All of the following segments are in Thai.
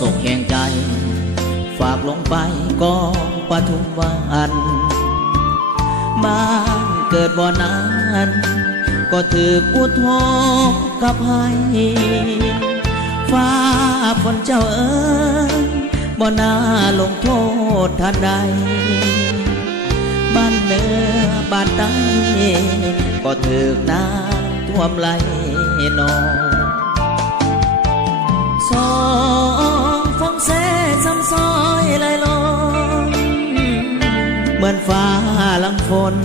ศกแห่งใจฝากลงไปกองปทุมวันบ้านเกิดบ่อนานก็ถืออุทธรกับให้ฟ้าฝนเจ้าเอ๋ยบ่น่าลงโทษท่านใดบ้านเหนือบ้านใต้ก็ถือน้ำท่วมไหลนองสองฟองเสซ้ำซอยไหลลงเหมือนฟ้าหลังฝน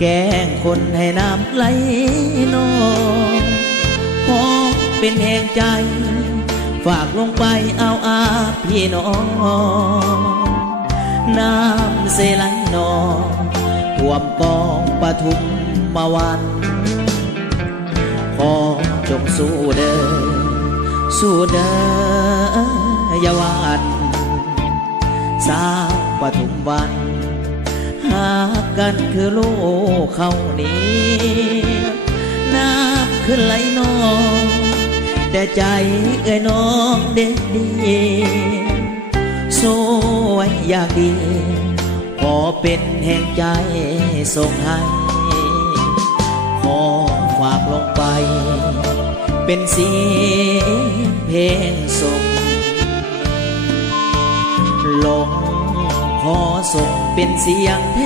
แกล้งคนให้น้ำไหลนองขอเป็นแห่งใจฝากลงไปเอาอาพี่น้องน้ำเสไหลนองท่วมกองปทุมมาวันขอจงสู้เด้อสู้เด้ออย่าหวาดสาวปทุมวันหากกันคือโลกเขานี้น้ำขึ้นไหลนองแต่ใจเอ้ยน้องเด็กดีสวยอยากดีขอเป็นแห่งใจส่งให้ขอฝากลงไปเป็นเสียงเพลงส่งลงขอส่งเป็นเสียงแท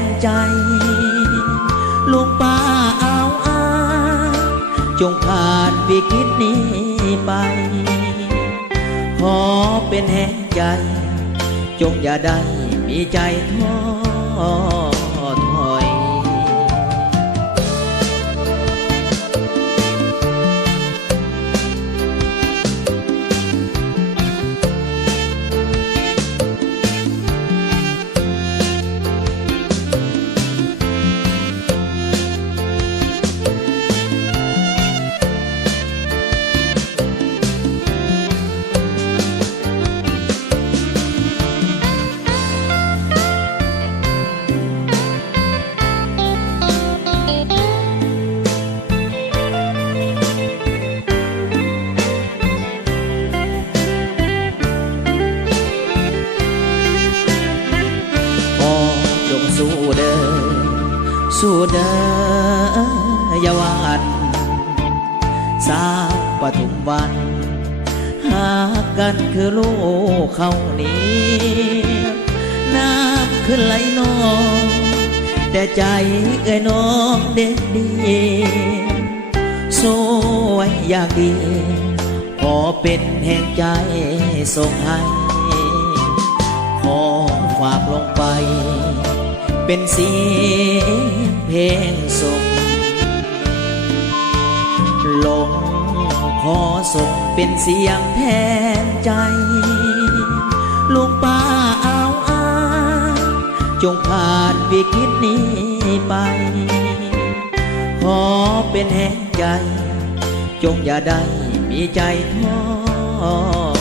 นใจลุงป้าเอาจงผ่านวิกฤตนี้ไปขอเป็นแห่งใจจงอย่าได้มีใจท้อถอย สู้เด้อสู้เด้ออย่าหวาดสาวปทุมวันหากกันคือโลกเขานี้น้ำขึ้นไหลนองแต่ใจเอ้ยน้องเด็กดีสวยอยากดีขอเป็นแห่งใจส่งให้ขอฝากลงไปเป็นเสียงเพลงส่งลงขอส่งเป็นเสียงแทนใจลุงป้าเอาจงผ่านวิกฤตนี้ไปขอเป็นแห่งใจจงอย่าได้มีใจท้อ